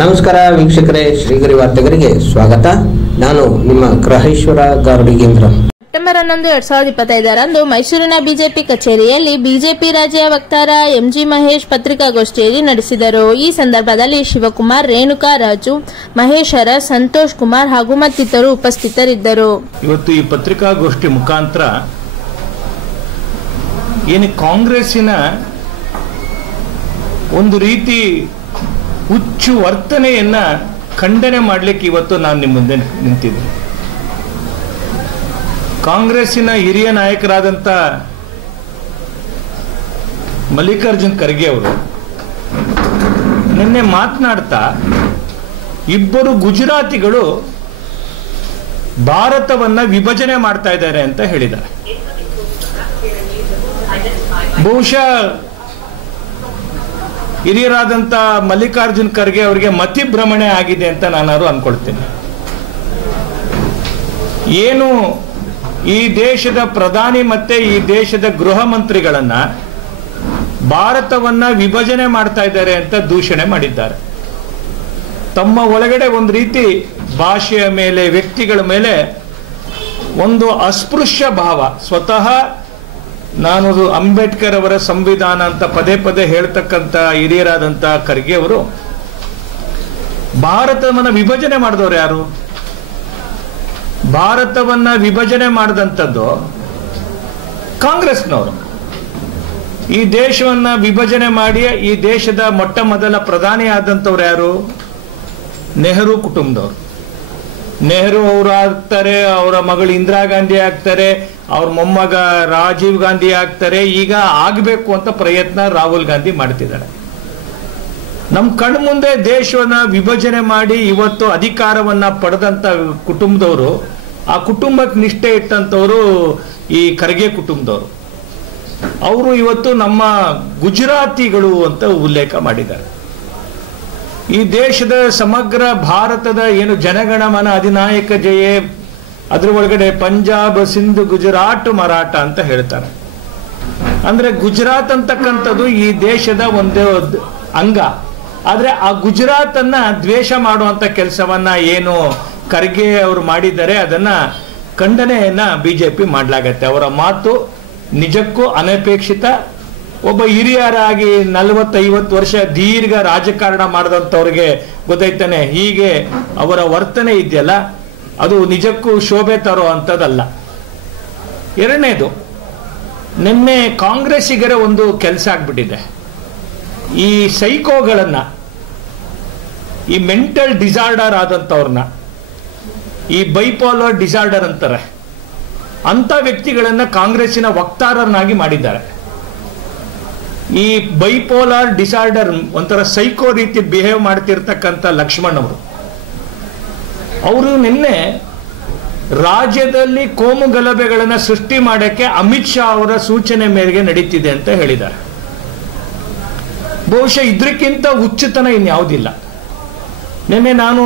ನಮಸ್ಕಾರ ವೀಕ್ಷಕರೇ, ಶ್ರೀಗರಿ ವಾರ್ತೆಗರಿಗೆ ಸ್ವಾಗತ. ನಾನು ನಿಮ್ಮ ಗ್ರಹೇಶ್ವರ ಗಾರುಡಿಗೇಂದ್ರ. ಸೆಪ್ಟೆಂಬರ್ 11, 2025ರಂದು ಮೈಸೂರಿನ ಬಿಜೆಪಿ ಕಚೇರಿಯಲ್ಲಿ ಬಿಜೆಪಿ ರಾಜ್ಯ ವಕ್ತಾರ ಎಂಜಿ ಮಹೇಶ್ ಪತ್ರಿಕಾಗೋಷ್ಠಿಯಲ್ಲಿ ನಡೆಸಿದರು. ಈ ಸಂದರ್ಭದಲ್ಲಿ ಶಿವಕುಮಾರ್, ರೇಣುಕಾ ರಾಜು, ಮಹೇಶರ, ಸಂತೋಷ್ ಕುಮಾರ್ ಹಾಗೂ ಮತ್ತಿತರರು ಉಪಸ್ಥಿತರಿದ್ದರು. ಇವತ್ತು ಈ ಪತ್ರಿಕಾಗೋಷ್ಠಿ ಮುಖಾಂತರ ಏನು ಕಾಂಗ್ರೆಸ್ಸಿನ ಒಂದು ರೀತಿ ಹುಚ್ಚು ವರ್ತನೆಯನ್ನ ಖಂಡನೆ ಮಾಡಲಿಕ್ಕೆ ಇವತ್ತು ನಾನು ನಿಮ್ಮ ಮುಂದೆ ನಿಂತಿದ್ದೆ. ಕಾಂಗ್ರೆಸ್ಸಿನ ಹಿರಿಯ ನಾಯಕರಾದಂಥ ಮಲ್ಲಿಕಾರ್ಜುನ್ ಖರ್ಗೆ ಅವರು ನಿನ್ನೆ ಮಾತನಾಡ್ತಾ ಇಬ್ಬರು ಗುಜರಾತಿಗಳು ಭಾರತವನ್ನ ವಿಭಜನೆ ಮಾಡ್ತಾ ಇದ್ದಾರೆ ಅಂತ ಹೇಳಿದ್ದಾರೆ. ಬಹುಶಃ ಹಿರಿಯರಾದಂಥ ಮಲ್ಲಿಕಾರ್ಜುನ್ ಖರ್ಗೆ ಅವರಿಗೆ ಮತಿಭ್ರಮಣೆ ಆಗಿದೆ ಅಂತ ನಾನು ಅನ್ಕೊಳ್ತೇನೆ. ಏನು ಈ ದೇಶದ ಪ್ರಧಾನಿ ಮತ್ತೆ ಈ ದೇಶದ ಗೃಹ ಮಂತ್ರಿಗಳನ್ನ ಭಾರತವನ್ನ ವಿಭಜನೆ ಮಾಡ್ತಾ ಇದ್ದಾರೆ ಅಂತ ದೂಷಣೆ ಮಾಡಿದ್ದಾರೆ. ತಮ್ಮ ಒಳಗಡೆ ಒಂದು ರೀತಿ ಭಾಷೆಯ ಮೇಲೆ, ವ್ಯಕ್ತಿಗಳ ಮೇಲೆ ಒಂದು ಅಸ್ಪೃಶ್ಯ ಭಾವ. ಸ್ವತಃ ನಾನು ಅಂಬೇಡ್ಕರ್ ಅವರ ಸಂವಿಧಾನ ಅಂತ ಪದೇ ಪದೇ ಹೇಳ್ತಕ್ಕಂಥ ಹಿರಿಯರಾದಂಥ ಖರ್ಗೆ ಅವರು ಭಾರತವನ್ನ ವಿಭಜನೆ ಮಾಡಿದವರು ಯಾರು? ಭಾರತವನ್ನ ವಿಭಜನೆ ಮಾಡಿದಂಥದ್ದು ಕಾಂಗ್ರೆಸ್ನವರು. ಈ ದೇಶವನ್ನ ವಿಭಜನೆ ಮಾಡಿ ಈ ದೇಶದ ಮೊಟ್ಟ ಮೊದಲ ಪ್ರಧಾನಿ ಆದಂಥವ್ರು ಯಾರು? ನೆಹರು ಕುಟುಂಬದವರು. ನೆಹರು ಅವರು ಆಗ್ತಾರೆ, ಅವರ ಮಗಳು ಇಂದಿರಾ ಗಾಂಧಿ ಆಗ್ತಾರೆ, ಅವ್ರ ಮೊಮ್ಮಗ ರಾಜೀವ್ ಗಾಂಧಿ ಆಗ್ತಾರೆ. ಈಗ ಆಗಬೇಕು ಅಂತ ಪ್ರಯತ್ನ ರಾಹುಲ್ ಗಾಂಧಿ ಮಾಡ್ತಿದ್ದಾರೆ. ನಮ್ಮ ಕಣ್ಣು ಮುಂದೆ ದೇಶವನ್ನ ವಿಭಜನೆ ಮಾಡಿ ಇವತ್ತು ಅಧಿಕಾರವನ್ನ ಪಡೆದಂತ ಕುಟುಂಬದವರು, ಆ ಕುಟುಂಬಕ್ಕೆ ನಿಷ್ಠೆ ಇಟ್ಟಂತವರು ಈ ಖರ್ಗೆ ಕುಟುಂಬದವರು. ಅವರು ಇವತ್ತು ನಮ್ಮ ಗುಜರಾತಿಗಳು ಅಂತ ಉಲ್ಲೇಖ ಮಾಡಿದ್ದಾರೆ. ಈ ದೇಶದ ಸಮಗ್ರ ಭಾರತದ ಏನು ಜನಗಣಮನ ಅಧಿನಾಯಕ ಜಯ, ಅದ್ರ ಒಳಗಡೆ ಪಂಜಾಬ್, ಸಿಂಧ್, ಗುಜರಾತ್, ಮರಾಠ ಅಂತ ಹೇಳ್ತಾರೆ. ಅಂದ್ರೆ ಗುಜರಾತ್ ಅಂತಕ್ಕಂಥದ್ದು ಈ ದೇಶದ ಒಂದೇ ಅಂಗ. ಆದ್ರೆ ಆ ಗುಜರಾತ್ ಅನ್ನ ದ್ವೇಷ ಮಾಡುವಂತ ಕೆಲಸವನ್ನ ಏನು ಖರ್ಗೆ ಅವರು ಮಾಡಿದ್ದಾರೆ, ಅದನ್ನ ಖಂಡನೆಯನ್ನ ಬಿಜೆಪಿ ಮಾಡ್ಲಾಗತ್ತೆ. ಅವರ ಮಾತು ನಿಜಕ್ಕೂ ಅನಪೇಕ್ಷಿತ. ಒಬ್ಬ ಹಿರಿಯರಾಗಿ 40-50 ವರ್ಷ ದೀರ್ಘ ರಾಜಕಾರಣ ಮಾಡಿದಂಥವ್ರಿಗೆ ಗೊತ್ತೈತಾನೆ, ಹೀಗೆ ಅವರ ವರ್ತನೆ ಇದೆಯಲ್ಲ, ಅದು ನಿಜಕ್ಕೂ ಶೋಭೆ ತರೋ ಅಂಥದ್ದಲ್ಲ. ಎರಡನೇದು, ನಿನ್ನೆ ಕಾಂಗ್ರೆಸ್ಸಿಗರ ಒಂದು ಕೆಲಸ ಆಗ್ಬಿಟ್ಟಿದೆ. ಈ ಸೈಕೋಗಳನ್ನ, ಈ ಮೆಂಟಲ್ ಡಿಸಾರ್ಡರ್ ಆದಂಥವ್ರನ್ನ, ಈ ಬೈಪೋಲರ್ ಡಿಸಾರ್ಡರ್ ಅಂತಾರೆ, ಅಂಥ ವ್ಯಕ್ತಿಗಳನ್ನ ಕಾಂಗ್ರೆಸ್ಸಿನ ವಕ್ತಾರರನ್ನಾಗಿ ಮಾಡಿದ್ದಾರೆ. ಈ ಬೈಪೋಲಾರ್ ಡಿಸಾರ್ಡರ್ ಒಂಥರ ಸೈಕೋ ರೀತಿ ಬಿಹೇವ್ ಮಾಡ್ತಿರ್ತಕ್ಕಂಥ ಲಕ್ಷ್ಮಣ್ ಅವರು ನಿನ್ನೆ ರಾಜ್ಯದಲ್ಲಿ ಕೋಮು ಗಲಭೆಗಳನ್ನು ಸೃಷ್ಟಿ ಮಾಡಕ್ಕೆ ಅಮಿತ್ ಶಾ ಅವರ ಸೂಚನೆ ಮೇರೆಗೆ ನಡೀತಿದೆ ಅಂತ ಹೇಳಿದ್ದಾರೆ. ಬಹುಶಃ ಇದಕ್ಕಿಂತ ಹುಚ್ಚುತನ ಇನ್ಯಾವುದಿಲ್ಲ. ನಿನ್ನೆ ನಾನು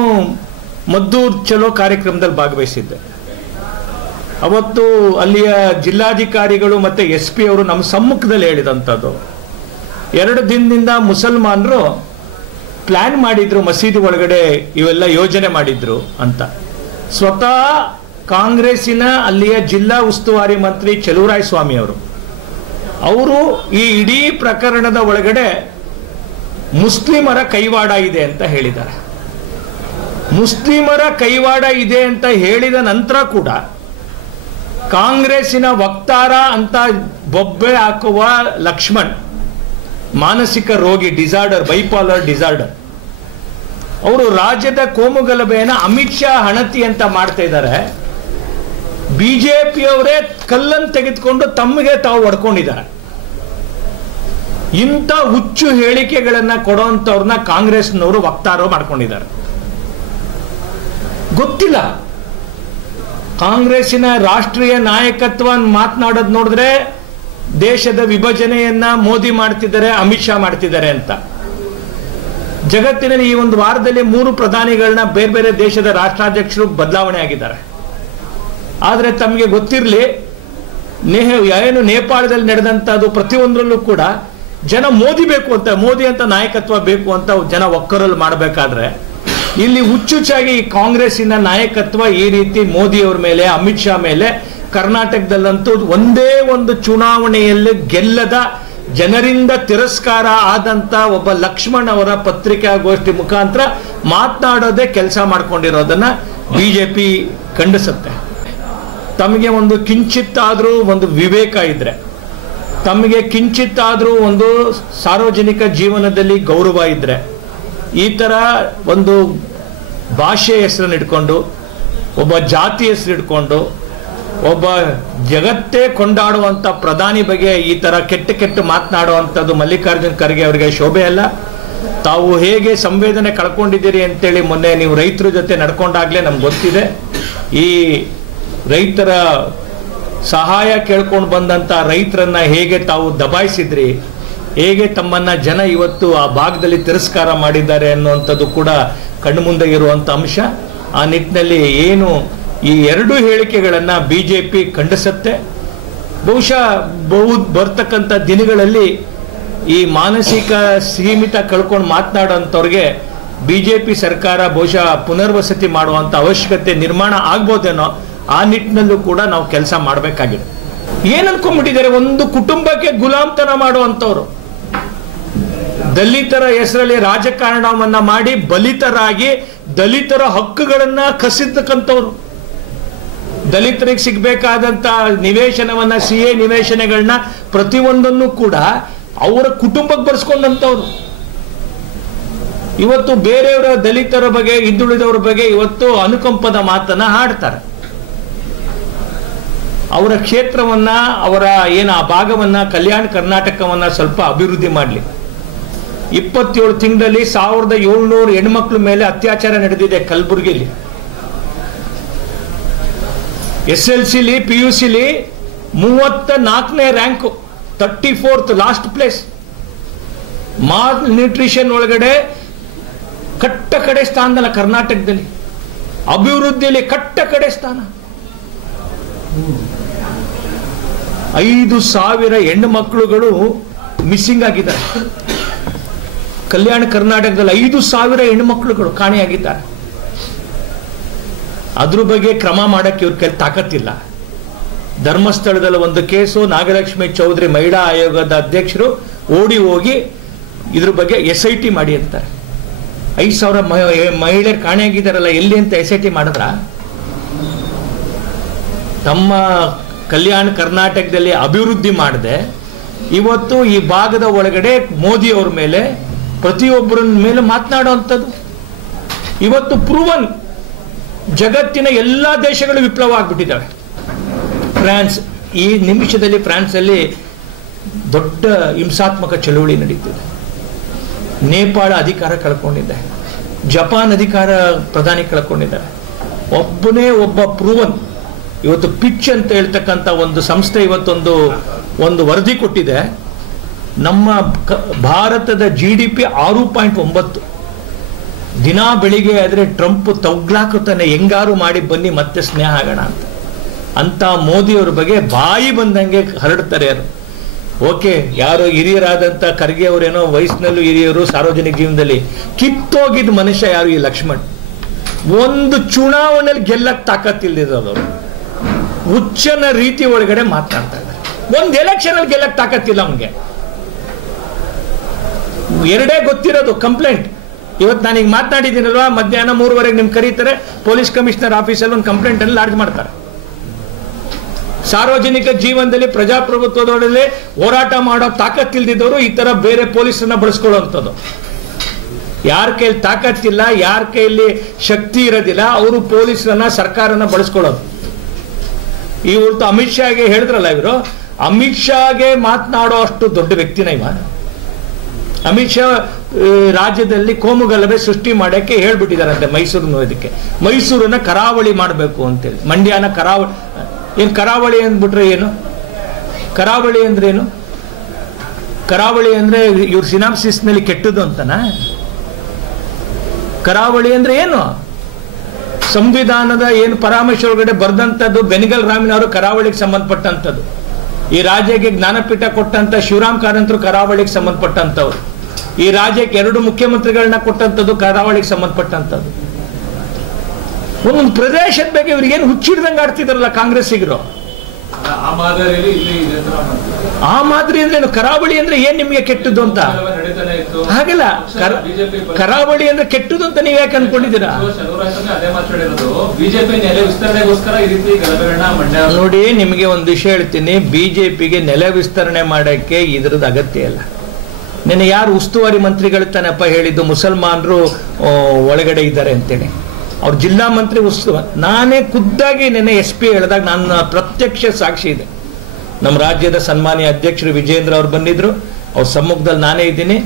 ಮದ್ದೂರ್ ಚಲೋ ಕಾರ್ಯಕ್ರಮದಲ್ಲಿ ಭಾಗವಹಿಸಿದ್ದೆ. ಅವತ್ತು ಅಲ್ಲಿಯ ಜಿಲ್ಲಾಧಿಕಾರಿಗಳು ಮತ್ತೆ SP ಅವರು ನಮ್ಮ ಸಮ್ಮುಖದಲ್ಲಿ ಹೇಳಿದಂಥದ್ದು, 2 ದಿನದಿಂದ ಮುಸಲ್ಮಾನರು ಪ್ಲಾನ್ ಮಾಡಿದ್ರು, ಮಸೀದಿ ಒಳಗಡೆ ಇವೆಲ್ಲ ಯೋಜನೆ ಮಾಡಿದ್ರು ಅಂತ. ಸ್ವತಃ ಕಾಂಗ್ರೆಸ್ಸಿನ ಅಲ್ಲಿಯ ಜಿಲ್ಲಾ ಉಸ್ತುವಾರಿ ಮಂತ್ರಿ ಚಲುವರಾಯಸ್ವಾಮಿ ಅವರು ಈ ಇಡೀ ಪ್ರಕರಣದ ಒಳಗಡೆ ಮುಸ್ಲಿಮರ ಕೈವಾಡ ಇದೆ ಅಂತ ಹೇಳಿದ್ದಾರೆ. ಮುಸ್ಲಿಮರ ಕೈವಾಡ ಇದೆ ಅಂತ ಹೇಳಿದ ನಂತರ ಕೂಡ ಕಾಂಗ್ರೆಸ್ಸಿನ ವಕ್ತಾರ ಅಂತ ಬೊಬ್ಬೆ ಹಾಕುವ ಲಕ್ಷ್ಮಣ್, ಮಾನಸಿಕ ರೋಗಿ, ಡಿಸಾರ್ಡರ್, ಬೈಪಾಲರ್ ಡಿಸಾರ್ಡರ್, ಅವರು ರಾಜ್ಯದ ಕೋಮು ಗಲಭೆಯನ್ನ ಅಮಿತ್ ಶಾ ಹಣತಿ ಅಂತ ಮಾಡ್ತಾ ಇದ್ದಾರೆ. ಬಿಜೆಪಿಯವರೇ ಕಲ್ಲನ್ನು ತೆಗೆದುಕೊಂಡು ತಮ್ಮಗೆ ತಾವು ಹೊಡ್ಕೊಂಡಿದ್ದಾರೆ. ಇಂಥ ಹುಚ್ಚು ಹೇಳಿಕೆಗಳನ್ನ ಕೊಡುವಂತವ್ರನ್ನ ಕಾಂಗ್ರೆಸ್ನವರು ವಕ್ತಾರ ಮಾಡ್ಕೊಂಡಿದ್ದಾರೆ. ಗೊತ್ತಿಲ್ಲ, ಕಾಂಗ್ರೆಸ್ಸಿನ ರಾಷ್ಟ್ರೀಯ ನಾಯಕತ್ವ ಮಾತನಾಡೋದು ನೋಡಿದ್ರೆ ದೇಶದ ವಿಭಜನೆಯನ್ನ ಮೋದಿ ಮಾಡ್ತಿದ್ದಾರೆ, ಅಮಿತ್ ಶಾ ಮಾಡ್ತಿದ್ದಾರೆ ಅಂತ. ಜಗತ್ತಿನಲ್ಲಿ ಈ ಒಂದು ವಾರದಲ್ಲಿ 3 ಪ್ರಧಾನಿಗಳನ್ನ ಬೇರೆ ಬೇರೆ ದೇಶದ ರಾಷ್ಟ್ರಾಧ್ಯಕ್ಷರು ಬದಲಾವಣೆ ಆಗಿದ್ದಾರೆ. ಆದ್ರೆ ತಮಗೆ ಗೊತ್ತಿರಲಿ, ಏನು ನೇಪಾಳದಲ್ಲಿ ನಡೆದಂತದ್ದು ಪ್ರತಿಯೊಂದರಲ್ಲೂ ಕೂಡ ಜನ ಮೋದಿ ಬೇಕು ಅಂತ, ಮೋದಿ ಅಂತ ನಾಯಕತ್ವ ಬೇಕು ಅಂತ ಜನ ಒಕ್ಕರಲು ಮಾಡಬೇಕಾದ್ರೆ ಇಲ್ಲಿ ಹುಚ್ಚುಚ್ಚಾಗಿ ಕಾಂಗ್ರೆಸ್ಸಿನ ನಾಯಕತ್ವ ಈ ರೀತಿ ಮೋದಿಯವ್ರ ಮೇಲೆ, ಅಮಿತ್ ಶಾ ಮೇಲೆ, ಕರ್ನಾಟಕದಲ್ಲಂತೂ ಒಂದೇ ಒಂದು ಚುನಾವಣೆಯಲ್ಲಿ ಗೆಲ್ಲದ, ಜನರಿಂದ ತಿರಸ್ಕಾರ ಆದಂತ ಒಬ್ಬ ಲಕ್ಷ್ಮಣ್ ಅವರ ಪತ್ರಿಕಾಗೋಷ್ಠಿ ಮುಖಾಂತರ ಮಾತನಾಡೋದೇ ಕೆಲಸ ಮಾಡ್ಕೊಂಡಿರೋದನ್ನ ಬಿಜೆಪಿ ಖಂಡಿಸುತ್ತೆ. ತಮಗೆ ಒಂದು ಕಿಂಚಿತ್ತಾದ್ರೂ ಒಂದು ವಿವೇಕ ಇದ್ರೆ, ತಮಗೆ ಕಿಂಚಿತ್ತಾದ್ರೂ ಒಂದು ಸಾರ್ವಜನಿಕ ಜೀವನದಲ್ಲಿ ಗೌರವ ಇದ್ರೆ, ಈ ತರ ಒಂದು ಭಾಷೆ ಹೆಸರನ್ನು ಇಟ್ಕೊಂಡು, ಒಬ್ಬ ಜಾತಿ ಹೆಸರು ಇಟ್ಕೊಂಡು, ಒಬ್ಬ ಜಗತ್ತೇ ಕೊಂಡಾಡುವಂತ ಪ್ರಧಾನಿ ಬಗ್ಗೆ ಈ ತರ ಕೆಟ್ಟ ಮಾತನಾಡುವಂಥದ್ದು ಮಲ್ಲಿಕಾರ್ಜುನ್ ಖರ್ಗೆ ಅವರಿಗೆ ಶೋಭೆ ಅಲ್ಲ. ತಾವು ಹೇಗೆ ಸಂವೇದನೆ ಕಳ್ಕೊಂಡಿದ್ದೀರಿ ಅಂತೇಳಿ ಮೊನ್ನೆ ನೀವು ರೈತರ ಜೊತೆ ನಡ್ಕೊಂಡಾಗ್ಲೇ ನಮ್ಗೆ ಗೊತ್ತಿದೆ. ಈ ರೈತರ ಸಹಾಯ ಕೇಳ್ಕೊಂಡು ಬಂದಂತ ರೈತರನ್ನ ಹೇಗೆ ತಾವು ದಬಾಯಿಸಿದ್ರಿ, ಹೇಗೆ ತಮ್ಮನ್ನ ಜನ ಇವತ್ತು ಆ ಭಾಗದಲ್ಲಿ ತಿರಸ್ಕಾರ ಮಾಡಿದ್ದಾರೆ ಅನ್ನುವಂಥದ್ದು ಕೂಡ ಕಣ್ಣು ಮುಂದೆ ಇರುವಂತ ಅಂಶ. ಆ ನಿಟ್ಟಿನಲ್ಲಿ ಏನು ಈ ಎರಡು ಹೇಳಿಕೆಗಳನ್ನ ಬಿಜೆಪಿ ಖಂಡಿಸುತ್ತೆ. ಬಹುಶಃ ಬರ್ತಕ್ಕಂಥ ದಿನಗಳಲ್ಲಿ ಈ ಮಾನಸಿಕ ಸೀಮಿತ ಕಳ್ಕೊಂಡು ಮಾತನಾಡುವಂಥವ್ರಿಗೆ ಬಿಜೆಪಿ ಸರ್ಕಾರ ಬಹುಶಃ ಪುನರ್ವಸತಿ ಮಾಡುವಂತ ಅವಶ್ಯಕತೆ ನಿರ್ಮಾಣ ಆಗ್ಬೋದೇನೋ, ಆ ನಿಟ್ಟಿನಲ್ಲೂ ಕೂಡ ನಾವು ಕೆಲಸ ಮಾಡಬೇಕಾಗಿದೆ. ಏನ್ ಅನ್ಕೊಂಡ್ಬಿಟ್ಟಿದ್ದಾರೆ, ಒಂದು ಕುಟುಂಬಕ್ಕೆ ಗುಲಾಮ್ತನ ಮಾಡುವಂತವ್ರು, ದಲಿತರ ಹೆಸರಲ್ಲಿ ರಾಜಕಾರಣವನ್ನ ಮಾಡಿ ಬಲಿತರಾಗಿ ದಲಿತರ ಹಕ್ಕುಗಳನ್ನ ಕಸಿರ್ತಕ್ಕಂಥವ್ರು, ದಲಿತರಿಗೆ ಸಿಗ್ಬೇಕಾದಂತ ನಿವೇಶನವನ್ನ, CA ನಿವೇಶನಗಳನ್ನ ಪ್ರತಿಯೊಂದನ್ನು ಕೂಡ ಅವರ ಕುಟುಂಬಕ್ಕೆ ಬರ್ಸ್ಕೊಂಡಂತವ್ರು. ಇವತ್ತು ಬೇರೆಯವರ ದಲಿತರ ಬಗ್ಗೆ, ಹಿಂದುಳಿದವರ ಬಗ್ಗೆ ಇವತ್ತು ಅನುಕಂಪದ ಮಾತನ್ನ ಹಾಡ್ತಾರೆ. ಅವರ ಕ್ಷೇತ್ರವನ್ನ, ಅವರ ಏನು ಆ ಭಾಗವನ್ನ, ಕಲ್ಯಾಣ ಕರ್ನಾಟಕವನ್ನ ಸ್ವಲ್ಪ ಅಭಿವೃದ್ಧಿ ಮಾಡಲಿ. 27 ತಿಂಗಳಲ್ಲಿ 1700 ಹೆಣ್ಮಕ್ಳ ಮೇಲೆ ಅತ್ಯಾಚಾರ ನಡೆದಿದೆ ಕಲಬುರಗಿಲಿ. SLCಲಿ PUCಲಿ 34ನೇ rank, 34th last place. Malnutrition ಒಳಗಡೆ ಕಟ್ಟ ಕಡೆ ಸ್ಥಾನದಲ್ಲ ಕರ್ನಾಟಕದಲ್ಲಿ, ಅಭಿವೃದ್ಧಿಯಲ್ಲಿ ಕಟ್ಟ ಕಡೆ ಸ್ಥಾನ. 5,000 ಹೆಣ್ಣು ಮಕ್ಕಳುಗಳು ಮಿಸ್ಸಿಂಗ್ ಆಗಿದ್ದಾರೆ ಕಲ್ಯಾಣ ಕರ್ನಾಟಕದಲ್ಲಿ. 5,000 ಹೆಣ್ಣು ಮಕ್ಕಳುಗಳು ಕಾಣೆಯಾಗಿದ್ದಾರೆ. ಅದ್ರ ಬಗ್ಗೆ ಕ್ರಮ ಮಾಡಕ್ಕೆ ಇವ್ರ ಕೈ ತಾಕತ್ತಿಲ್ಲ. ಧರ್ಮಸ್ಥಳದಲ್ಲಿ ಒಂದು ಕೇಸು, ನಾಗಲಕ್ಷ್ಮಿ ಚೌಧರಿ ಮಹಿಳಾ ಆಯೋಗದ ಅಧ್ಯಕ್ಷರು ಓಡಿ ಹೋಗಿ ಇದ್ರ ಬಗ್ಗೆ SIT ಮಾಡಿ ಅಂತಾರೆ. 5,000 ಮಹಿಳೆಯರು ಕಾಣೆಯಾಗಿದ್ದಾರಲ್ಲ, ಎಲ್ಲಿ ಅಂತ SIT ಮಾಡಿದ್ರ? ತಮ್ಮ ಕಲ್ಯಾಣ ಕರ್ನಾಟಕದಲ್ಲಿ ಅಭಿವೃದ್ಧಿ ಮಾಡದೆ ಇವತ್ತು ಈ ಭಾಗದ ಒಳಗಡೆ ಮೋದಿ ಅವ್ರ ಮೇಲೆ, ಪ್ರತಿಯೊಬ್ಬರ ಮೇಲೆ ಮಾತನಾಡುವಂಥದ್ದು. ಇವತ್ತು ಪ್ರೂವನ್ ಜಗತ್ತಿನ ಎಲ್ಲಾ ದೇಶಗಳು ವಿಪ್ಲವ ಆಗ್ಬಿಟ್ಟಿದ್ದಾವೆ. ಫ್ರಾನ್ಸ್, ಈ ನಿಮಿಷದಲ್ಲಿ ಫ್ರಾನ್ಸ್ ಅಲ್ಲಿ ದೊಡ್ಡ ಹಿಂಸಾತ್ಮಕ ಚಳುವಳಿ ನಡೀತಿದೆ. ನೇಪಾಳ ಅಧಿಕಾರ ಕಳ್ಕೊಂಡಿದೆ, ಜಪಾನ್ ಅಧಿಕಾರ ಪ್ರಧಾನಿ ಕಳ್ಕೊಂಡಿದ್ದಾರೆ. ಒಬ್ಬನೇ ಒಬ್ಬ ಪ್ರೂವನ್. ಇವತ್ತು ಪಿಚ್ ಅಂತ ಹೇಳ್ತಕ್ಕಂಥ ಒಂದು ಸಂಸ್ಥೆ ಇವತ್ತೊಂದು ವರದಿ ಕೊಟ್ಟಿದೆ. ನಮ್ಮ ಭಾರತದ GDP 6.9. ದಿನ ಬೆಳಿಗ್ಗೆ ಆದ್ರೆ ಟ್ರಂಪ್ ತಗ್ಲಾಕುತ್ತಾನೆ, ಹೆಂಗಾರು ಮಾಡಿ ಬನ್ನಿ ಮತ್ತೆ ಸ್ನೇಹ ಆಗೋಣ ಅಂತ ಮೋದಿಯವ್ರ ಬಗ್ಗೆ ಬಾಯಿ ಬಂದಂಗೆ ಹರಡ್ತಾರೆ. ಯಾರು ಓಕೆ, ಯಾರು ಹಿರಿಯರಾದಂತ ಖರ್ಗೆ ಅವರೇನೋ ವಯಸ್ಸಿನಲ್ಲೂ ಹಿರಿಯರು, ಸಾರ್ವಜನಿಕ ಜೀವನದಲ್ಲಿ ಕಿತ್ತೋಗಿದ್ದ ಮನುಷ್ಯ ಯಾರು ಈ ಲಕ್ಷ್ಮಣ್. ಒಂದು ಚುನಾವಣೆಯಲ್ಲಿ ಗೆಲ್ಲಕ್ ತಾಕತ್ತಿಲ್ದಿರೋದವರು ಹುಚ್ಚನ ರೀತಿ ಒಳಗಡೆ ಮಾತನಾಡ್ತಾ ಇದ್ದಾರೆ. ಒಂದು ಎಲೆಕ್ಷನ್ ಅಲ್ಲಿ ಗೆಲ್ಲಕ್ ತಾಕತ್ತಿಲ್ಲ ಅವನಿಗೆ. ಎರಡೇ ಗೊತ್ತಿರೋದು ಕಂಪ್ಲೇಂಟ್. ಇವತ್ತು ನಾನೀಗ ಮಾತನಾಡಿದ್ದೀನಲ್ವಾ, ಮಧ್ಯಾಹ್ನ 3:30 ನಿಮ್ಗೆ ಕರೀತಾರೆ, ಪೊಲೀಸ್ ಕಮಿಷನರ್ ಆಫೀಸಲ್ಲಿ ಒಂದು ಕಂಪ್ಲೇಂಟ್ ಅನ್ನು ಲಾಡ್ಜ್ ಮಾಡ್ತಾರೆ. ಸಾರ್ವಜನಿಕ ಜೀವನದಲ್ಲಿ ಪ್ರಜಾಪ್ರಭುತ್ವದೊಳಗೆ ಹೋರಾಟ ಮಾಡೋ ತಾಕತ್ತಿಲ್ದಿದ್ದವರು ಈ ತರ ಬೇರೆ ಪೊಲೀಸರನ್ನ ಬಳಸ್ಕೊಳ್ಳುವಂಥದ್ದು. ಯಾರ ಕೈಯಲ್ಲಿ ತಾಕತ್ತಿಲ್ಲ, ಯಾರ ಕೈಯಲ್ಲಿ ಶಕ್ತಿ ಇರೋದಿಲ್ಲ, ಅವರು ಪೊಲೀಸರನ್ನ, ಸರ್ಕಾರನ ಬಳಸ್ಕೊಳ್ಳೋದು. ಇವತ್ತು ಅಮಿತ್ ಶಾಗೆ ಹೇಳಿದ್ರಲ್ಲ, ಇವರು ಅಮಿತ್ ಶಾಗೆ ಮಾತನಾಡೋ ಅಷ್ಟು ದೊಡ್ಡ ವ್ಯಕ್ತಿನ ಇವ. ಅಮಿತ್ ಶಾ ರಾಜ್ಯದಲ್ಲಿ ಕೋಮುಗಲಭೆ ಸೃಷ್ಟಿ ಮಾಡಕ್ಕೆ ಹೇಳ್ಬಿಟ್ಟಿದಾರಂತೆ ಮೈಸೂರನ್ನ ಕರಾವಳಿ ಮಾಡಬೇಕು ಅಂತೇಳಿ. ಮಂಡ್ಯನ ಕರಾವಳಿ. ಏನ್ ಕರಾವಳಿ ಅಂದ್ಬಿಟ್ರೆ ಏನು? ಕರಾವಳಿ ಅಂದ್ರೆ ಏನು? ಕರಾವಳಿ ಅಂದ್ರೆ ಇವ್ರ ಸಿನಾಪ್ಸಿಸ್ ನಲ್ಲಿ ಕೆಟ್ಟದ್ದು ಅಂತನ? ಕರಾವಳಿ ಅಂದ್ರೆ ಏನು? ಸಂವಿಧಾನದ ಏನು ಪರಾಮರ್ಶೆ ಒಳಗಡೆ ಬರ್ದಂಥದ್ದು ಬೆನಿಗಲ್ ರಾಮನವರು ಕರಾವಳಿಗೆ ಸಂಬಂಧಪಟ್ಟಂಥದ್ದು. ಈ ರಾಜ್ಯಕ್ಕೆ ಜ್ಞಾನಪೀಠ ಕೊಟ್ಟಂತ ಶಿವರಾಮ್ ಕಾರಂತರು ಕರಾವಳಿಗೆ ಸಂಬಂಧಪಟ್ಟಂತವ್ರು. ಈ ರಾಜ್ಯಕ್ಕೆ 2 ಮುಖ್ಯಮಂತ್ರಿಗಳನ್ನ ಕೊಟ್ಟಂತದ್ದು ಕರಾವಳಿಗೆ ಸಂಬಂಧಪಟ್ಟಂತದ್ದು. ಒಂದೊಂದು ಪ್ರದೇಶದ ಬಗ್ಗೆ ಇವ್ರಿಗೇನು ಹುಚ್ಚಿಡ್ದಂಗೆ ಆಡ್ತಿದಾರಲ್ಲ ಕಾಂಗ್ರೆಸ್ಸಿಗರು. ಆ ಮಾದರಿ ಅಂದ್ರೆ ಕರಾವಳಿ ಅಂದ್ರೆ ಏನ್ ನಿಮ್ಗೆ ಕೆಟ್ಟದ್ದು ಅಂತ? ಹಾಗಲ್ಲ, ಕರಾವಳಿ ಅಂದ್ರೆ ಕೆಟ್ಟದ್ದು ಅಂತ ನೀವ್ ಯಾಕೆ ಅನ್ಕೊಂಡಿದ್ದೀರಾ? ನೋಡಿ, ನಿಮಗೆ ಒಂದು ವಿಷಯ ಹೇಳ್ತೀನಿ, ಬಿಜೆಪಿಗೆ ನೆಲೆ ವಿಸ್ತರಣೆ ಮಾಡಕ್ಕೆ ಇದ್ರದ್ದು ಅಗತ್ಯ ಇಲ್ಲ. ನೆನ್ನೆ ಯಾರು ಉಸ್ತುವಾರಿ ಮಂತ್ರಿಗಳು ತಾನಪ್ಪ ಹೇಳಿದ್ದು ಮುಸಲ್ಮಾನರು ಒಳಗಡೆ ಇದ್ದಾರೆ ಅಂತೇಳಿ? ಅವ್ರ ಜಿಲ್ಲಾ ಮಂತ್ರಿ ನಾನೇ ಖುದ್ದಾಗಿ ನೆನ್ನೆ SP ಹೇಳಿದಾಗ ನನ್ನ ಪ್ರತ್ಯಕ್ಷ ಸಾಕ್ಷಿ ಇದೆ. ನಮ್ಮ ರಾಜ್ಯದ ಸನ್ಮಾನ್ಯ ಅಧ್ಯಕ್ಷರು ವಿಜೇಂದ್ರ ಅವ್ರು ಬಂದಿದ್ರು, ಅವ್ರ ಸಮ್ಮುಖದಲ್ಲಿ ನಾನೇ ಇದ್ದೀನಿ,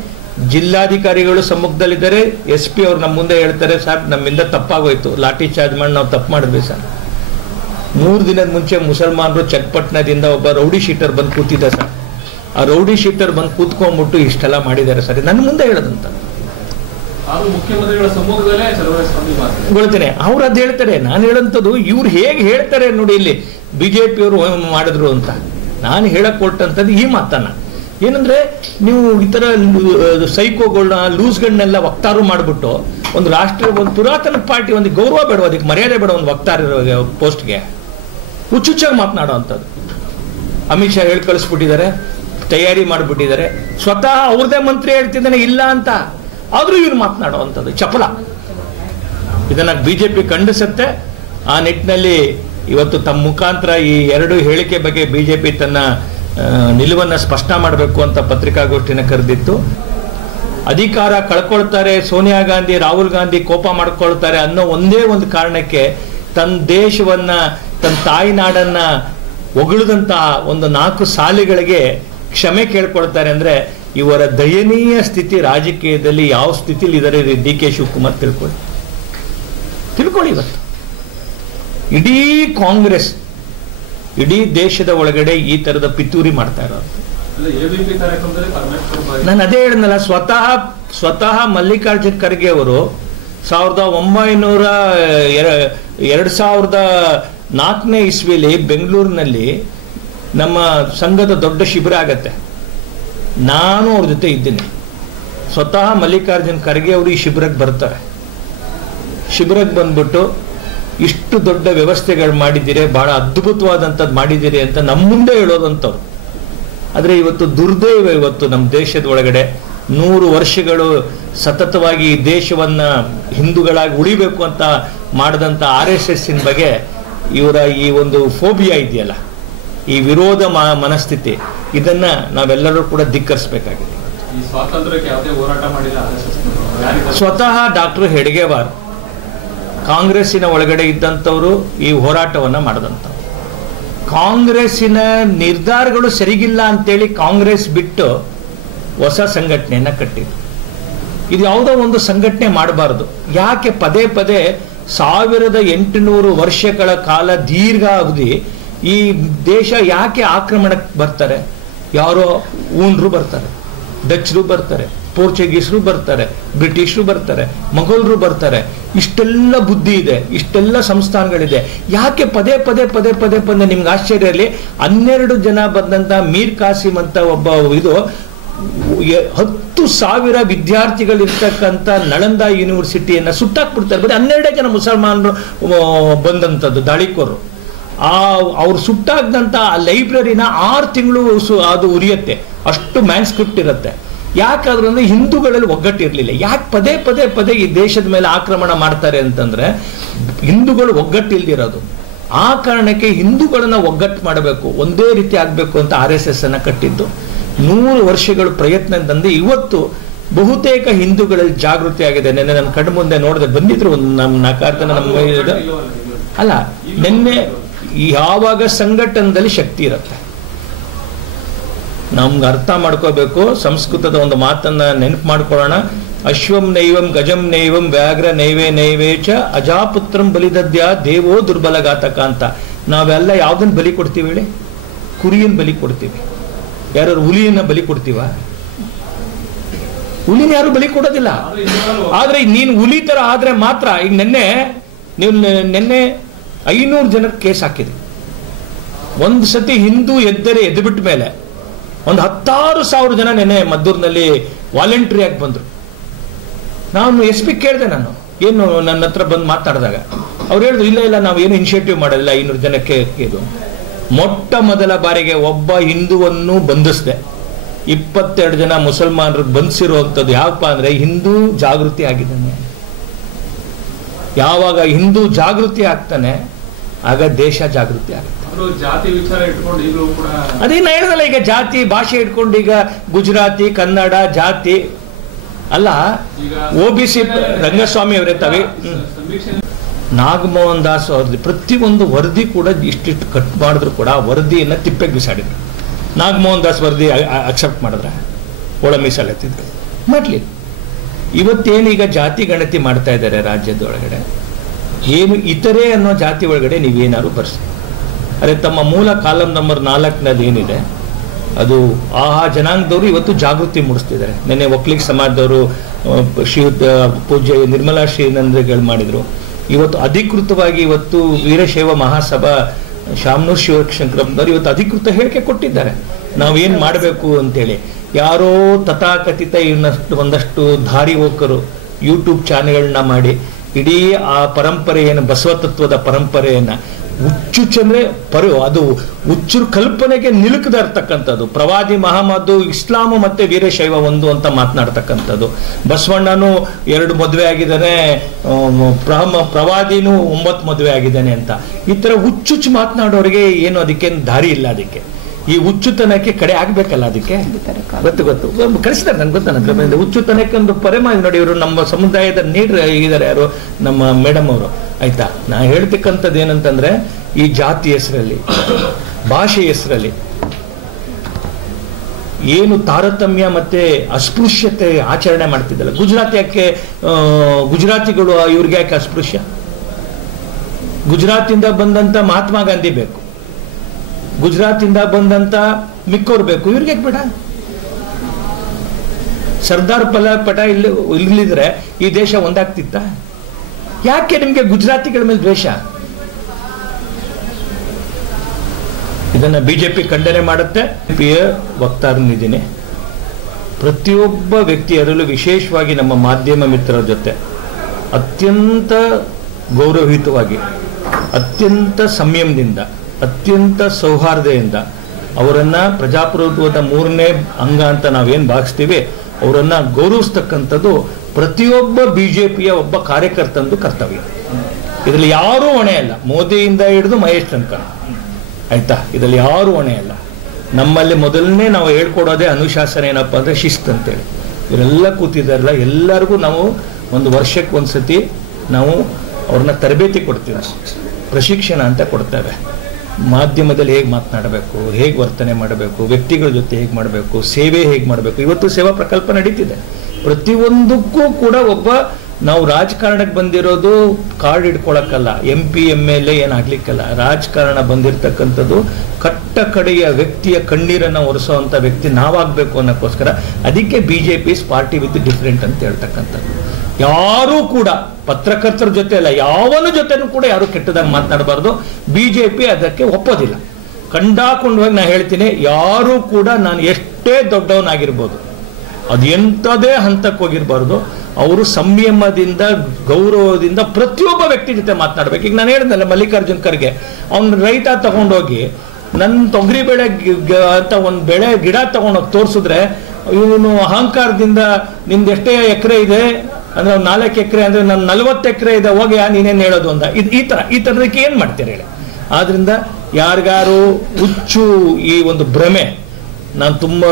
ಜಿಲ್ಲಾಧಿಕಾರಿಗಳು ಸಮ್ಮುಖದಲ್ಲಿದ್ದಾರೆ, SP ಅವ್ರು ನಮ್ಮ ಮುಂದೆ ಹೇಳ್ತಾರೆ, ಸರ್ ನಮ್ಮಿಂದ ತಪ್ಪಾಗೋಯ್ತು, ಲಾಠಿ ಚಾರ್ಜ್ ಮಾಡಿ ನಾವು ತಪ್ಪು ಮಾಡಿದ್ವಿ ಸರ್. 3 ದಿನದ ಮುಂಚೆ ಮುಸಲ್ಮಾನರು ಚನ್ನಪಟ್ಟಣದಿಂದ ಒಬ್ಬ ರೌಡಿ ಶೀಟರ್ ಬಂದು ಕೂತಿದ್ದ ಸರ್. ಆ ರೌಡಿ ಶೀಟರ್ ಬಂದು ಕೂತ್ಕೊಂಡ್ಬಿಟ್ಟು ಇಷ್ಟೆಲ್ಲ ಮಾಡಿದ್ದಾರೆ ಸರ್, ನನ್ನ ಮುಂದೆ ಹೇಳೋದಂತ ಮುಖ್ಯಮಂತ್ರಿಗಳ ಸಮ್ಮುಖದಲ್ಲೇ ಗೊಳ್ತೇನೆ. ಅವ್ರು ಅದ್ ಹೇಳ್ತಾರೆ, ನಾನು ಹೇಳಂತದ್ದು ಇವ್ರು ಹೇಗೆ ಹೇಳ್ತಾರೆ ನೋಡಿ, ಇಲ್ಲಿ ಬಿಜೆಪಿಯವರು ಮಾಡಿದ್ರು ಅಂತ. ನಾನು ಹೇಳಕ್ ಕೊಟ್ಟಂತದ್ದು ಈ ಮಾತನ್ನ ಏನಂದ್ರೆ, ನೀವು ಈ ತರ ಸೈಕೋಗಳನ್ನ ಲೂಸ್ಗಳನ್ನೆಲ್ಲ ವಕ್ತಾರು ಮಾಡ್ಬಿಟ್ಟು ಒಂದು ರಾಷ್ಟ್ರೀಯ ಒಂದು ಪುರಾತನ ಪಾರ್ಟಿ ಒಂದು ಗೌರವ ಬೇಡ, ಅದಕ್ಕೆ ಮರ್ಯಾದೆ ಬೇಡ ಒಂದು ವಕ್ತಾರ ಪೋಸ್ಟ್ಗೆ ಹುಚ್ಚುಚ್ಚಾಗಿ ಮಾತನಾಡೋ ಅಂಥದ್ದು. ಅಮಿತ್ ಶಾ ಹೇಳಿ ಕಳಿಸ್ಬಿಟ್ಟಿದ್ದಾರೆ, ತಯಾರಿ ಮಾಡಿಬಿಟ್ಟಿದ್ದಾರೆ. ಸ್ವತಃ ಅವ್ರದೇ ಮಂತ್ರಿ ಹೇಳ್ತಿದ್ದಾನೆ ಇಲ್ಲ ಅಂತ, ಆದ್ರೂ ಇವ್ರು ಮಾತನಾಡುವಂಥದ್ದು ಚಪಲ. ಇದನ್ನ ಬಿಜೆಪಿ ಖಂಡಿಸುತ್ತೆ. ಆ ನಿಟ್ಟಿನಲ್ಲಿ ಇವತ್ತು ತಮ್ಮ ಮುಖಾಂತರ ಈ 2 ಹೇಳಿಕೆ ಬಗ್ಗೆ ಬಿಜೆಪಿ ತನ್ನ ನಿಲುವನ್ನು ಸ್ಪಷ್ಟ ಮಾಡಬೇಕು ಅಂತ ಪತ್ರಿಕಾಗೋಷ್ಠಿನ ಕರೆದಿತ್ತು. ಅಧಿಕಾರ ಕಳ್ಕೊಳ್ತಾರೆ, ಸೋನಿಯಾ ಗಾಂಧಿ ರಾಹುಲ್ ಗಾಂಧಿ ಕೋಪ ಮಾಡ್ಕೊಳ್ತಾರೆ ಅನ್ನೋ ಒಂದೇ ಒಂದು ಕಾರಣಕ್ಕೆ ತನ್ನ ದೇಶವನ್ನ, ತನ್ನ ತಾಯಿನಾಡನ್ನ ಹೊಗಳಿದಂತಹ ಒಂದು 4 ಸಾಲಿಗಳಿಗೆ ಕ್ಷಮೆ ಕೇಳ್ಕೊಳ್ತಾರೆ ಅಂದ್ರೆ ಇವರ ದಯನೀಯ ಸ್ಥಿತಿ ರಾಜಕೀಯದಲ್ಲಿ ಯಾವ ಸ್ಥಿತಿಲಿ ಇದ್ದಾರೆ DK ಶಿವಕುಮಾರ್ ತಿಳ್ಕೊಳ್ಳಿ. ಇವತ್ತು ಇಡೀ ಕಾಂಗ್ರೆಸ್ ಇಡೀ ದೇಶದ ಒಳಗಡೆ ಈ ತರದ ಪಿತೂರಿ ಮಾಡ್ತಾ ಇರೋದು. ನಾನು ಅದೇ ಹೇಳಿದ್ನಲ್ಲ, ಸ್ವತಃ ಮಲ್ಲಿಕಾರ್ಜುನ್ ಖರ್ಗೆ ಅವರು 2004 ಇಸ್ವಿಲಿ ಬೆಂಗಳೂರಿನಲ್ಲಿ ನಮ್ಮ ಸಂಘದ ದೊಡ್ಡ ಶಿಬಿರ ಆಗತ್ತೆ. ನಾನು ಅವ್ರ ಜೊತೆ ಇದ್ದೀನಿ. ಸ್ವತಃ ಮಲ್ಲಿಕಾರ್ಜುನ್ ಖರ್ಗೆ ಅವರು ಈ ಶಿಬಿರಕ್ಕೆ ಬರ್ತಾರೆ. ಶಿಬಿರಕ್ಕೆ ಬಂದ್ಬಿಟ್ಟು ಇಷ್ಟು ದೊಡ್ಡ ವ್ಯವಸ್ಥೆಗಳು ಮಾಡಿದ್ದೀರಿ, ಬಹಳ ಅದ್ಭುತವಾದಂಥದ್ದು ಮಾಡಿದ್ದೀರಿ ಅಂತ ನಮ್ಮ ಮುಂದೆ ಹೇಳೋದಂಥವ್ರು. ಆದರೆ ಇವತ್ತು ದುರ್ದೈವ, ಇವತ್ತು ನಮ್ಮ ದೇಶದ ಒಳಗಡೆ 100 ವರ್ಷಗಳು ಸತತವಾಗಿ ಈ ದೇಶವನ್ನ ಹಿಂದೂಗಳಾಗಿ ಉಳಿಬೇಕು ಅಂತ ಮಾಡಿದಂಥ RSSನ ಬಗ್ಗೆ ಇವರ ಈ ಒಂದು ಫೋಬಿಯಾ ಇದೆಯಲ್ಲ, ಈ ವಿರೋಧ ಮನಸ್ಥಿತಿ, ಇದನ್ನ ನಾವೆಲ್ಲರೂ ಕೂಡ ಧಿಕ್ಕರಿಸಬೇಕಾಗಿದೆ. ಸ್ವತಃ ಡಾಕ್ಟರ್ ಹೆಡ್ಗೇವಾರ್ ಕಾಂಗ್ರೆಸ್ಸಿನ ಒಳಗಡೆ ಇದ್ದಂಥವರು ಈ ಹೋರಾಟವನ್ನ ಮಾಡಿದಂಥವ್ರು. ಕಾಂಗ್ರೆಸ್ಸಿನ ನಿರ್ಧಾರಗಳು ಸರಿಗಿಲ್ಲ ಅಂತೇಳಿ ಕಾಂಗ್ರೆಸ್ ಬಿಟ್ಟು ಹೊಸ ಸಂಘಟನೆಯನ್ನ ಕಟ್ಟಿದ್ರು. ಇದು ಯಾವುದೋ ಒಂದು ಸಂಘಟನೆ ಮಾಡಬಾರದು. ಯಾಕೆ ಪದೇ 1800 ವರ್ಷಗಳ ಕಾಲ ದೀರ್ಘಾವಧಿ ಈ ದೇಶ ಯಾಕೆ ಆಕ್ರಮಣಕ್ಕೆ ಬರ್ತಾರೆ? ಯಾರೋ ಊನ್ರು ಬರ್ತಾರೆ, ಡಚ್ರು ಬರ್ತಾರೆ, ಪೋರ್ಚುಗೀಸರು ಬರ್ತಾರೆ, ಬ್ರಿಟಿಷರು ಬರ್ತಾರೆ, ಮೊಘಲರು ಬರ್ತಾರೆ. ಇಷ್ಟೆಲ್ಲ ಬುದ್ಧಿ ಇದೆ, ಇಷ್ಟೆಲ್ಲ ಸಂಸ್ಥಾನಗಳಿದೆ. ಯಾಕೆ ಪದೇ ನಿಮ್ಗೆ ಆಶ್ಚರ್ಯ ಇರಲಿ, 12 ಜನ ಬಂದಂತ ಮೀರ್ ಕಾಸಿಂ ಅಂತ ಒಬ್ಬ 10,000 ವಿದ್ಯಾರ್ಥಿಗಳಿರ್ತಕ್ಕಂಥ ನಳಂದ ಯೂನಿವರ್ಸಿಟಿಯನ್ನ ಸುಟ್ಟಾಕ್ಬಿಡ್ತಾರೆ. ಬರೀ 12 ಜನ ಮುಸಲ್ಮಾನರು ಬಂದಂಥದ್ದು ದಾಳಿಕೋರು. ಅವ್ರು ಸುಟ್ಟಾಗ್ದಂತ ಆ ಲೈಬ್ರರಿನ 6 ತಿಂಗಳು ಅದು ಉರಿಯುತ್ತೆ, ಅಷ್ಟು ಮ್ಯಾನ್ಸ್ಕ್ರಿಪ್ಟ್ ಇರುತ್ತೆ. ಯಾಕಾದ್ರೂ ಅಂದ್ರೆ ಹಿಂದೂಗಳಲ್ಲಿ ಒಗ್ಗಟ್ಟಿರ್ಲಿಲ್ಲ. ಯಾಕೆ ಪದೇ ಈ ದೇಶದ ಮೇಲೆ ಆಕ್ರಮಣ ಮಾಡ್ತಾರೆ ಅಂತಂದ್ರೆ ಹಿಂದೂಗಳು ಒಗ್ಗಟ್ಟಿಲ್ದಿರೋದು. ಆ ಕಾರಣಕ್ಕೆ ಹಿಂದೂಗಳನ್ನ ಒಗ್ಗಟ್ಟು ಮಾಡಬೇಕು, ಒಂದೇ ರೀತಿ ಆಗ್ಬೇಕು ಅಂತ RSS ಅನ್ನ ಕಟ್ಟಿದ್ದು. 100 ವರ್ಷಗಳ ಪ್ರಯತ್ನದಿಂದ ಇವತ್ತು ಬಹುತೇಕ ಹಿಂದೂಗಳಲ್ಲಿ ಜಾಗೃತಿ ಆಗಿದೆ. ನಿನ್ನೆ ನನ್ನ ಕಣ್ಣು ಮುಂದೆ ನೋಡಿದೆ, ಬಂದಿದ್ರು ನಮ್ಮ 4 ಜನ ನಮ್ಮ ಅಲ್ಲ. ನಿನ್ನೆ ಯಾವಾಗ ಸಂಘಟನದಲ್ಲಿ ಶಕ್ತಿ ಇರುತ್ತೆ, ನಮ್ಗೆ ಅರ್ಥ ಮಾಡ್ಕೋಬೇಕು. ಸಂಸ್ಕೃತದ ಒಂದು ಮಾತನ್ನ ನೆನಪು ಮಾಡ್ಕೊಳ್ಳೋಣ. ಅಶ್ವಂ ನೈವಂ ಗಜಂ ನೈವಂ ವ್ಯಾಘ್ರ ನೈವೇಚ ಅಜಾಪುತ್ರಂ ಬಲಿದದ್ಯಾ ದೇವೋ ದುರ್ಬಲಘಾತಕ ಅಂತ. ನಾವೆಲ್ಲ ಯಾವ್ದನ್ನ ಬಲಿ ಕೊಡ್ತೀವಿ ಹೇಳಿ? ಕುರಿಯನ್ನ ಬಲಿ ಕೊಡ್ತೀವಿ. ಯಾರು ಹುಲಿಯನ್ನ ಬಲಿ ಕೊಡ್ತೀವ? ಹುಲಿನ ಯಾರು ಬಲಿ ಕೊಡೋದಿಲ್ಲ. ಆದ್ರೆ ನೀನು ಹುಲಿ ತರ ಆದ್ರೆ ಮಾತ್ರ. ಈಗ ನಿನ್ನೆ 500 ಜನಕ್ಕೆ ಕೇಸ್ ಹಾಕಿದೆ. ಒಂದು ಸತಿ ಹಿಂದೂ ಎದ್ದು ಬಿಟ್ಟ ಮೇಲೆ ಒಂದು 10,000 ಜನ ನೆನೆ ಮದ್ದೂರಿನಲ್ಲಿ ವಾಲಂಟ್ರಿ ಆಗಿ ಬಂದ್ರು. ನಾನು SP ಕೇಳಿದೆ, ನಾನು ಏನು ನನ್ನ ಹತ್ರ ಬಂದು ಮಾತಾಡಿದಾಗ ಅವ್ರು ಹೇಳಿದ್ರು, ಇಲ್ಲ ನಾವು ಏನು ಇನಿಷಿಯೇಟಿವ್ ಮಾಡಲ್ಲ 500 ಜನಕ್ಕೆ. ಇದು ಮೊಟ್ಟ ಮೊದಲ ಬಾರಿಗೆ ಒಬ್ಬ ಹಿಂದೂವನ್ನು ಬಂಧಿಸಿದೆ, 22 ಜನ ಮುಸಲ್ಮಾನರು ಬಂಧಿಸಿರುವಂಥದ್ದು. ಯಾಕಪ್ಪ ಅಂದ್ರೆ ಹಿಂದೂ ಜಾಗೃತಿ ಆಗಿದ್ದಾನೆ. ಯಾವಾಗ ಹಿಂದೂ ಜಾಗೃತಿ ಆಗ್ತಾನೆ ಆಗ ದೇಶ ಜಾಗೃತಿ ಆಗುತ್ತೆ. ಜಾತಿ ವಿಚಾರ ಇಟ್ಕೊಂಡು ಈಗಲೂ ಕೂಡ ಅದೇ ನಾ ಹೇಳಿದಲ್ಲ, ಈಗ ಜಾತಿ ಭಾಷೆ ಇಟ್ಕೊಂಡು ಈಗ ಗುಜರಾತಿ ಕನ್ನಡ ಜಾತಿ ಅಲ್ಲ. OBC ರಂಗಸ್ವಾಮಿ ಅವರೇ ತಾವೇ ನಾಗಮೋಹನ್ ದಾಸ್ ಅವ್ರದ್ದು ಪ್ರತಿಯೊಂದು ವರದಿ ಕೂಡ ಇಷ್ಟಿಷ್ಟು ಕಟ್ ಮಾಡಿದ್ರು ಕೂಡ ಆ ವರದಿಯನ್ನ ತಿಪ್ಪೆಗೆ ಬಿಸಾಡಿದ್ರು. ನಾಗಮೋಹನ್ ದಾಸ್ ವರದಿ ಅಕ್ಸೆಪ್ಟ್ ಮಾಡಿದ್ರೆ ಒಳ ಮೀಸಲೆತ್ತಿದ್ರು ಮಾಡ್ಲಿ. ಇವತ್ತೇನೀಗ ಜಾತಿ ಗಣತಿ ಮಾಡ್ತಾ ಇದ್ದಾರೆ ರಾಜ್ಯದ ಒಳಗಡೆ, ಏನು ಇತರೆ ಅನ್ನೋ ಜಾತಿ ಒಳಗಡೆ ನೀವೇನಾದ್ರು ಬರ್ಸಿ. ಅರೆ ತಮ್ಮ ಮೂಲ ಕಾಲಂ ನಂಬರ್ 4ನಲ್ಲಿ ಏನಿದೆ ಅದು ಆಹಾ ಜನಾಂಗದವರು ಇವತ್ತು ಜಾಗೃತಿ ಮೂಡಿಸ್ತಿದ್ದಾರೆ. ನೆನ್ನೆ ಒಕ್ಕಲಿಗ ಸಮಾಜದವರು ಪೂಜ್ಯ ನಿರ್ಮಲಾ ಶ್ರೀನಂದ್ರಿಗಳು ಮಾಡಿದ್ರು. ಇವತ್ತು ಅಧಿಕೃತವಾಗಿ ಇವತ್ತು ವೀರಶೈವ ಮಹಾಸಭಾ ಶಾಮನೂರ್ ಶಿವಶಂಕರಪ್ಪನವರು ಇವತ್ತು ಅಧಿಕೃತ ಹೇಳಿಕೆ ಕೊಟ್ಟಿದ್ದಾರೆ ನಾವೇನ್ ಮಾಡಬೇಕು ಅಂತೇಳಿ. ಯಾರೋ ತಥಾಕಥಿತ ಒಂದಷ್ಟು ದಾರಿ ಹೋಕರು ಯೂಟ್ಯೂಬ್ ಚಾನೆಲ್ಗಳನ್ನ ಮಾಡಿ ಇಡೀ ಆ ಪರಂಪರೆಯನ್ನು ಬಸವ ತತ್ವದ ಪರಂಪರೆಯನ್ನ ಹುಚ್ಚುಚ್ಚಂದ್ರೆ ಅದು ಹುಚ್ಚು ಕಲ್ಪನೆಗೆ ನಿಲುಕದ ಇರ್ತಕ್ಕಂಥದ್ದು. ಪ್ರವಾದಿ ಮಹಮ್ಮದ್ ಇಸ್ಲಾಮು ಮತ್ತೆ ವೀರಶೈವ ಒಂದು ಅಂತ ಮಾತನಾಡ್ತಕ್ಕಂಥದ್ದು. ಬಸವಣ್ಣನು 2 ಮದುವೆ ಆಗಿದ್ದಾನೆ, ಪ್ರವಾದಿನೂ 9 ಮದುವೆ ಆಗಿದ್ದಾನೆ ಅಂತ ಈ ತರ ಹುಚ್ಚುಚ್ಚು ಮಾತನಾಡೋರಿಗೆ ಏನು ಅದಕ್ಕೇನು ದಾರಿ ಇಲ್ಲ. ಅದಕ್ಕೆ ಈ ಹುಚ್ಚುತನಕ್ಕೆ ಕಡೆ ಆಗ್ಬೇಕಲ್ಲ, ಅದಕ್ಕೆ ಗೊತ್ತು ಕಳಿಸಿದ್ದಾರೆ ನನ್ಗೆ ಗೊತ್ತ. ಹುಚ್ಚುತನಕ್ಕೆ ಒಂದು ಪರಮ ನೋಡಿ, ಇವರು ನಮ್ಮ ಸಮುದಾಯದ ಇದ್ದಾರೆ ಯಾರು ನಮ್ಮ ಮೇಡಮ್ ಅವರು. ಆಯ್ತಾ, ನಾ ಹೇಳ್ತಕ್ಕಂಥದ್ದು ಏನಂತಂದ್ರೆ ಈ ಜಾತಿ ಹೆಸರಲ್ಲಿ ಭಾಷೆ ಹೆಸರಲ್ಲಿ ಏನು ತಾರತಮ್ಯ ಮತ್ತೆ ಅಸ್ಪೃಶ್ಯತೆ ಆಚರಣೆ ಮಾಡ್ತಿದ್ದಲ್ಲ. ಗುಜರಾತಿಗಳು ಇವ್ರಿಗೆ ಯಾಕೆ ಅಸ್ಪೃಶ್ಯ? ಗುಜರಾತಿಂದ ಬಂದಂತ ಮಹಾತ್ಮ ಗಾಂಧಿ ಬೇಕು, ಗುಜರಾತಿಂದ ಬಂದಂತ ಮಿಕ್ಕೋರ್ ಬೇಕು, ಇವ್ರಿಗೆ ಬೇಡ? ಸರ್ದಾರ್ ಪಟ ಇಲ್ಲಿದ್ರೆ ಈ ದೇಶ ಒಂದಾಗ್ತಿತ್ತ? ಯಾಕೆ ನಿಮ್ಗೆ ಗುಜರಾತಿಗಳ ಮೇಲೆ ದ್ವೇಷ? ಇದನ್ನ ಬಿಜೆಪಿ ಖಂಡನೆ ಮಾಡುತ್ತೆ. ವಕ್ತಾರನಿದ್ದೀನಿ. ಪ್ರತಿಯೊಬ್ಬ ವ್ಯಕ್ತಿಯರಲ್ಲೂ ವಿಶೇಷವಾಗಿ ನಮ್ಮ ಮಾಧ್ಯಮ ಮಿತ್ರರ ಜೊತೆ ಅತ್ಯಂತ ಗೌರವಯುತವಾಗಿ, ಅತ್ಯಂತ ಸಂಯಮದಿಂದ, ಅತ್ಯಂತ ಸೌಹಾರ್ದದಿಂದ ಅವರನ್ನ ಪ್ರಜಾಪ್ರಭುತ್ವದ 3ನೇ ಅಂಗ ಅಂತ ನಾವೇನ್ ಭಾವಿಸ್ತೀವಿ ಅವರನ್ನ ಗೌರವಿಸ್ತಕ್ಕಂಥದ್ದು ಪ್ರತಿಯೊಬ್ಬ ಬಿಜೆಪಿಯ ಒಬ್ಬ ಕಾರ್ಯಕರ್ತಂದು ಕರ್ತವ್ಯ. ಇದರಲ್ಲಿ ಯಾರೂ ಹೊಣೆ ಅಲ್ಲ, ಮೋದಿಯಿಂದ ಹಿಡಿದು ಮಹೇಶ್ ತನಕ. ಆಯ್ತಾ, ಇದರಲ್ಲಿ ಯಾರೂ ಹೊಣೆ ಅಲ್ಲ. ನಮ್ಮಲ್ಲಿ ಮೊದಲನೇ ನಾವು ಹೇಳ್ಕೊಡೋದೇ ಅನುಶಾಸನ ಏನಪ್ಪಾ ಅಂದ್ರೆ ಶಿಸ್ತು ಅಂತೇಳಿ. ಇವರೆಲ್ಲ ಕೂತಿದಾರಲ್ಲ, ಎಲ್ಲರಿಗೂ ನಾವು ಒಂದು ವರ್ಷಕ್ಕೆ ಒಂದ್ಸತಿ ನಾವು ಅವ್ರನ್ನ ತರಬೇತಿ ಕೊಡ್ತೀವಿ, ಪ್ರಶಿಕ್ಷಣ ಅಂತ ಕೊಡ್ತೇವೆ. ಮಾಧ್ಯಮದಲ್ಲಿ ಹೇಗೆ ಮಾತನಾಡಬೇಕು, ಹೇಗೆ ವರ್ತನೆ ಮಾಡಬೇಕು, ವ್ಯಕ್ತಿಗಳ ಜೊತೆ ಹೇಗೆ ಮಾಡಬೇಕು, ಸೇವೆ ಹೇಗೆ ಮಾಡಬೇಕು. ಇವತ್ತು ಸೇವಾ ಪ್ರಕಲ್ಪ ನಡೀತಿದೆ. ಪ್ರತಿಯೊಂದಕ್ಕೂ ಕೂಡ ನಾವು ರಾಜಕಾರಣಕ್ಕೆ ಬಂದಿರೋದು ಕಾರ್ಡ್ ಇಟ್ಕೊಳಕ್ಕಲ್ಲ, MP MLA ಏನಾಗ್ಲಿಕ್ಕಲ್ಲ. ರಾಜಕಾರಣ ಬಂದಿರತಕ್ಕಂಥದ್ದು ಕಟ್ಟ ಕಡೆಯ ವ್ಯಕ್ತಿಯ ಕಣ್ಣೀರನ್ನ ಒರೆಸುವಂತ ವ್ಯಕ್ತಿ ನಾವಾಗಬೇಕು ಅನ್ನೋಕ್ಕೋಸ್ಕರ. ಅದಕ್ಕೆ ಬಿಜೆಪಿ ಪಾರ್ಟಿ ವಿತ್ ಡಿಫರೆಂಟ್ ಅಂತ ಹೇಳ್ತಕ್ಕಂಥದ್ದು. ಯಾರೂ ಕೂಡ ಪತ್ರಕರ್ತರ ಜೊತೆ ಅಲ್ಲ, ಯಾವನ ಜೊತೆನೂ ಕೂಡ ಯಾರು ಕೆಟ್ಟದಾಗಿ ಮಾತನಾಡಬಾರ್ದು. ಬಿಜೆಪಿ ಅದಕ್ಕೆ ಒಪ್ಪೋದಿಲ್ಲ. ಕಂಡಾಕೊಂಡವಾಗಿ ನಾ ಹೇಳ್ತೀನಿ, ಯಾರು ಕೂಡ ನಾನು ಎಷ್ಟೇ ದೊಡ್ಡವನಾಗಿರ್ಬೋದು, ಅದು ಎಂಥದೇ ಹಂತಕ್ಕೆ ಹೋಗಿರ್ಬಾರ್ದು. ಅವರು ಸಂಯಮದಿಂದ, ಗೌರವದಿಂದ ಪ್ರತಿಯೊಬ್ಬ ವ್ಯಕ್ತಿ ಜೊತೆ ಮಾತನಾಡ್ಬೇಕು. ಈಗ ನಾನು ಹೇಳಿದ್ನಲ್ಲ ಮಲ್ಲಿಕಾರ್ಜುನ್ ಖರ್ಗೆ, ಅವ್ನ ರೈತ ತಗೊಂಡೋಗಿ ನನ್ನ ತೊಗರಿ ಬೆಳೆ ಅಂತ ಒಂದು ಬೆಳೆ ಗಿಡ ತಗೊಂಡೋಗಿ ತೋರಿಸಿದ್ರೆ ಇವನು ಅಹಂಕಾರದಿಂದ ನಿಮ್ದು ಎಷ್ಟೇ ಎಕರೆ ಇದೆ ಅಂದ್ರೆ 4 ಎಕರೆ ಅಂದ್ರೆ ನನ್ನ 40 ಎಕರೆ ಇದೆ, ಹೋಗಿ ನೀನೇನು ಹೇಳೋದು ಅಂತ. ಈ ಥರದಕ್ಕೆ ಏನ್ ಮಾಡ್ತೀರಿ ಹೇಳಿ? ಆದ್ರಿಂದ ಯಾರಿಗಾರು ಹುಚ್ಚು ಈ ಒಂದು ಭ್ರಮೆ, ನಾನು ತುಂಬಾ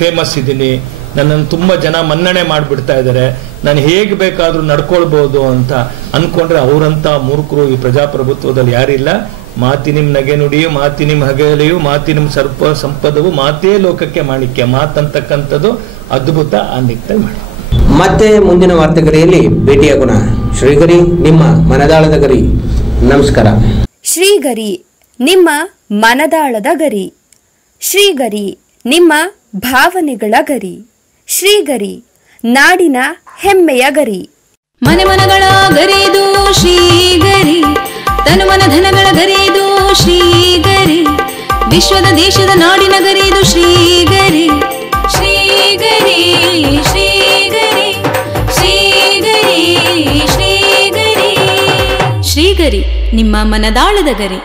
ಫೇಮಸ್ ಇದ್ದೀನಿ, ನನ್ನನ್ನು ತುಂಬಾ ಜನ ಮನ್ನಣೆ ಮಾಡಿಬಿಡ್ತಾ ಇದ್ದಾರೆ, ನಾನು ಹೇಗೆ ಬೇಕಾದ್ರೂ ನಡ್ಕೊಳ್ಬಹುದು ಅಂತ ಅನ್ಕೊಂಡ್ರೆ ಅವರಂತ ಮೂರ್ಖರು ಈ ಪ್ರಜಾಪ್ರಭುತ್ವದಲ್ಲಿ ಯಾರಿಲ್ಲ. ಮಾತಿನಿಮ್ ನಗೆ ನುಡಿಯು, ಮಾತಿನಿಮ್ ಹಗಲೆಯು, ಮಾತಿನಿಮ್ ಸರ್ಪ ಸಂಪದವು, ಮಾತೇ ಲೋಕಕ್ಕೆ ಮಾಣಿಕ್ಯ. ಮಾತಂತಕ್ಕಂಥದ್ದು ಅದ್ಭುತ, ಆ ನಿಟ್ಟಿನಲ್ಲಿ ಮಾಡಿ. ಮತ್ತೆ ಮುಂದಿನ ವಾರ್ತೆಗರಿಯಲ್ಲಿ ಭೇಟಿಯಾಗೋಣ. ಶ್ರೀಗರಿ, ನಿಮ್ಮ ಮನದಾಳದ ಗರಿ. ನಮಸ್ಕಾರ. ಶ್ರೀಗರಿ, ನಿಮ್ಮ ಮನದಾಳದ ಗರಿ. ಶ್ರೀಗರಿ, ನಿಮ್ಮ ಭಾವನೆಗಳ ಗರಿ. ಶ್ರೀಗರಿ, ನಾಡಿನ ಹೆಮ್ಮೆಯ ಗರಿ. ಮನೆ ಮನಗಳ ಗರಿದು ಶ್ರೀಗರಿ, ತನು ಮನ ಧನಗಳ ಗರಿದು ಶ್ರೀಗರಿ. ವಿಶ್ವದ ದೇಶದ ನಾಡಿನ ಗರಿ ಇದು ಶ್ರೀಗರಿ ಶ್ರೀಗರಿ ಶ್ರೀಗರಿ ಶ್ರೀಗರಿ ಶ್ರೀಗರಿ ಶ್ರೀಗರಿ ನಿಮ್ಮ ಮನದಾಳದ ಗರಿ.